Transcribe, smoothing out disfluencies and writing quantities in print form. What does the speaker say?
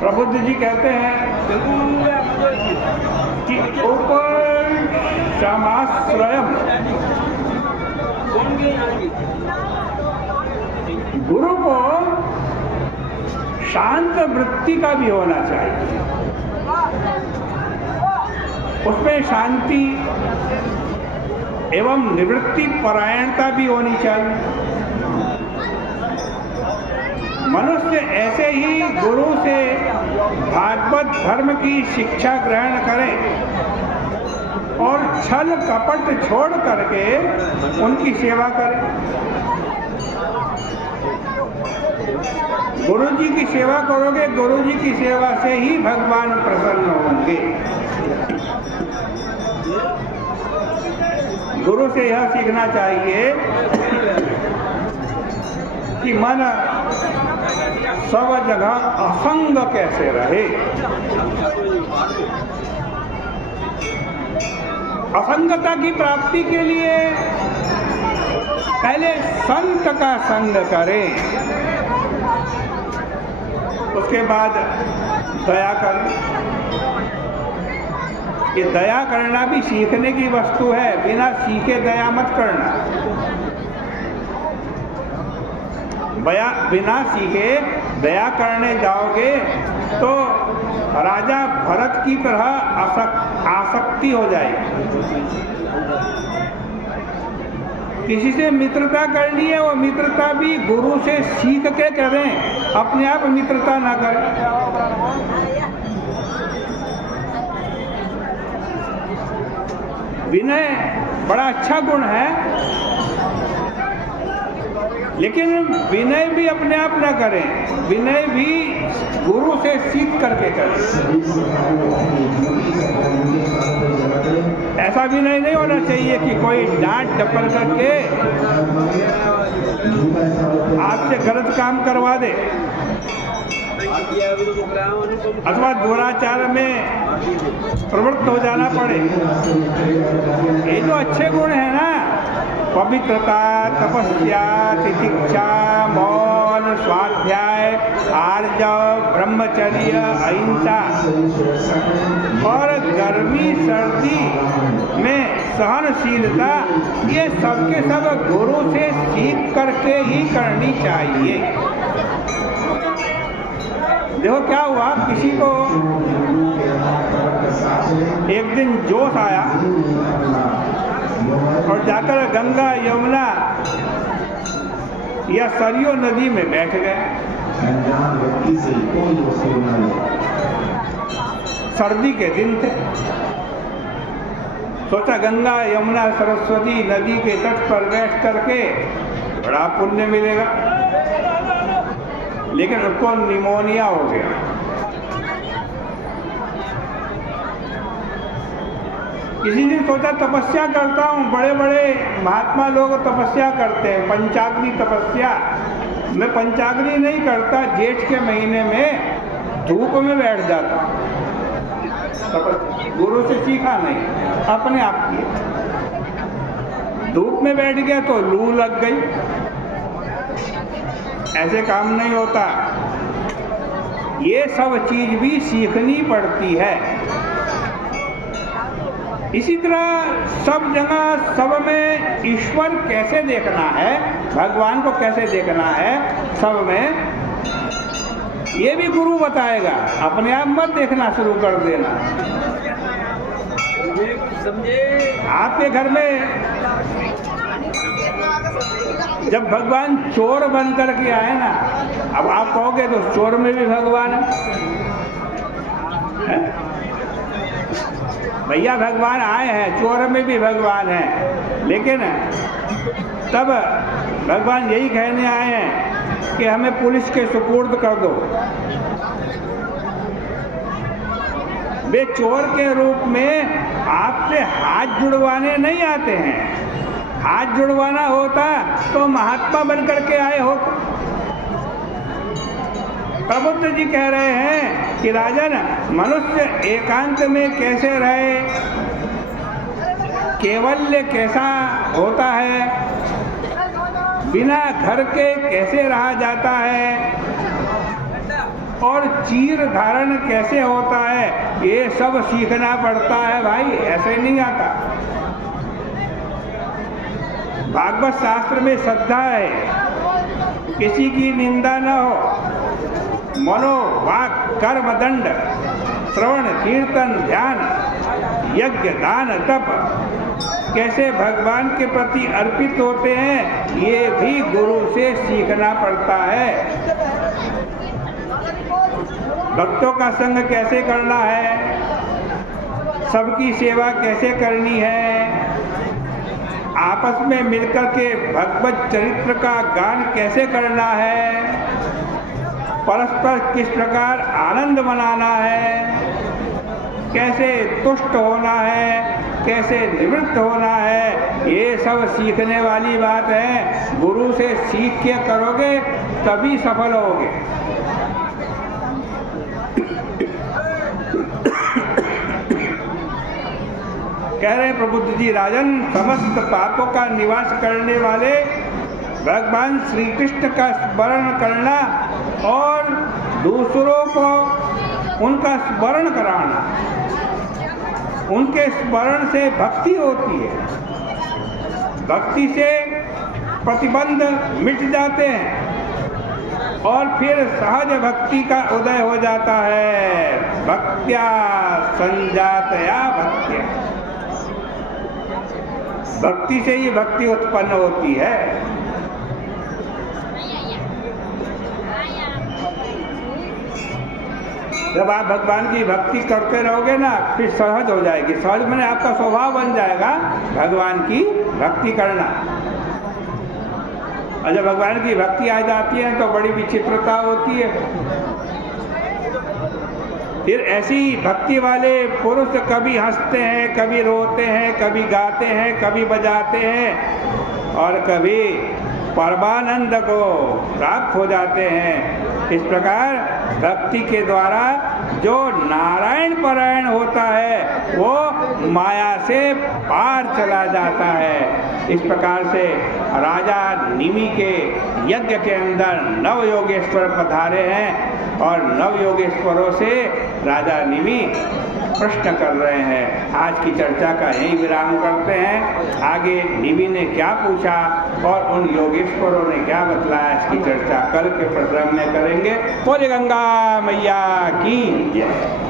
प्रबुद्ध जी कहते हैं कि उपशमाश्रयम् गुरु को शांत वृत्ति का भी होना चाहिए, उसमें शांति एवं निवृत्ति परायणता भी होनी चाहिए। मनुष्य ऐसे ही गुरु से भागवत धर्म की शिक्षा ग्रहण करे और छल कपट छोड़ करके उनकी सेवा करे। गुरु जी की सेवा करोगे, गुरु जी की सेवा से ही भगवान प्रसन्न होंगे। गुरु से यह सीखना चाहिए कि मन सब जगह असंग कैसे रहे। असंगता की प्राप्ति के लिए पहले संत का संग करें, उसके बाद दया करें। ये दया करना भी सीखने की वस्तु है, बिना सीखे दया मत करना। बिना सीखे दया करने जाओगे तो राजा भरत की तरह आसक्ति हो जाएगी। किसी से मित्रता करनी है, वो मित्रता भी गुरु से सीख के करें, अपने आप मित्रता ना करें। विनय बड़ा अच्छा गुण है, लेकिन विनय भी अपने आप ना करें, विनय भी गुरु से सीख करके करें। ऐसा विनय नहीं होना चाहिए कि कोई डांट डपट करके आपसे गलत काम करवा दे अथवा दुराचार में प्रवृत्त हो जाना पड़े। ये तो अच्छे गुण है ना, पवित्रता, तपस्या, तितिक्षा, मौन, स्वाध्याय, आर्जव, ब्रह्मचर्य, अहिंसा और गर्मी सर्दी में सहनशीलता, ये सबके सब गुरु से सीख करके ही करनी चाहिए। देखो क्या हुआ, किसी को एक दिन जोश आया और जाकर गंगा यमुना या सरयू नदी में बैठ गए। सर्दी के दिन थे, सोचा गंगा यमुना सरस्वती नदी के तट पर बैठ करके बड़ा पुण्य मिलेगा, लेकिन उसको निमोनिया हो गया। किसी दिन सोचा तपस्या करता हूँ, बड़े बड़े महात्मा लोग तपस्या करते हैं, पंचाग्नि तपस्या। मैं पंचाग्नि नहीं करता, जेठ के महीने में धूप में बैठ जाता। गुरु से सीखा नहीं, अपने आप किया। धूप में बैठ गया तो लू लग गई। ऐसे काम नहीं होता, ये सब चीज भी सीखनी पड़ती है। इसी तरह सब जगह सब में ईश्वर कैसे देखना है, भगवान को कैसे देखना है सब में, ये भी गुरु बताएगा। अपने आप मत देखना शुरू कर देना। आपके घर में जब भगवान चोर बन करके आए ना, अब आप कहोगे तो चोर में भी भगवान है। भैया भगवान आए हैं, चोर में भी भगवान है, लेकिन तब भगवान यही कहने आए हैं कि हमें पुलिस के सुपुर्द कर दो। वे चोर के रूप में आपसे हाथ जुड़वाने नहीं आते हैं। हाथ जुड़वाना होता तो महात्मा बनकर के आए होते। प्रबुद्ध जी कह रहे हैं कि राजन, मनुष्य एकांत में कैसे रहे, केवल्य कैसा होता है, बिना घर के कैसे रहा जाता है, और चीर धारण कैसे होता है, ये सब सीखना पड़ता है भाई, ऐसे नहीं आता। भागवत शास्त्र में श्रद्धा है, किसी की निंदा न हो, मनो वाक कर्म दंड श्रवण कीर्तन ध्यान यज्ञ दान तप कैसे भगवान के प्रति अर्पित होते हैं, ये भी गुरु से सीखना पड़ता है। भक्तों का संग कैसे करना है, सबकी सेवा कैसे करनी है, आपस में मिलकर के भगवत चरित्र का गान कैसे करना है, परस्पर किस प्रकार आनंद मनाना है, कैसे तुष्ट होना है, कैसे निवृत्त होना है, ये सब सीखने वाली बात है। गुरु से सीख के करोगे तभी सफल होगे। कह रहे प्रबुद्ध जी, राजन, समस्त पापों का निवास करने वाले भगवान श्री कृष्ण का स्मरण करना और दूसरों को उनका स्मरण कराना, उनके स्मरण से भक्ति होती है। भक्ति से प्रतिबंध मिट जाते हैं और फिर सहज भक्ति का उदय हो जाता है। भक्त्या संजातया भक्त्या, भक्ति से ही भक्ति उत्पन्न होती है। जब आप भगवान की भक्ति करते रहोगे ना, फिर सहज हो जाएगी। सहज माने आपका स्वभाव बन जाएगा भगवान की भक्ति करना। और जब भगवान की भक्ति आ जाती है तो बड़ी विचित्रता होती है। फिर ऐसी भक्ति वाले पुरुष कभी हंसते हैं, कभी रोते हैं, कभी गाते हैं, कभी बजाते हैं और कभी परमानंद को प्राप्त हो जाते हैं। इस प्रकार भक्ति के द्वारा जो नारायण परायण होता है वो माया से पार चला जाता है। इस प्रकार से राजा निमि के यज्ञ के अंदर नव योगेश्वर पधारे हैं और नव योगेश्वरों से राजा निमि प्रश्न कर रहे हैं। आज की चर्चा का यही विराम करते हैं। आगे निमि ने क्या पूछा और उन योगेश्वरों ने क्या बतलाया, इसकी चर्चा कल के प्रक्रम में करेंगे। बोले गंगा मैया की जय।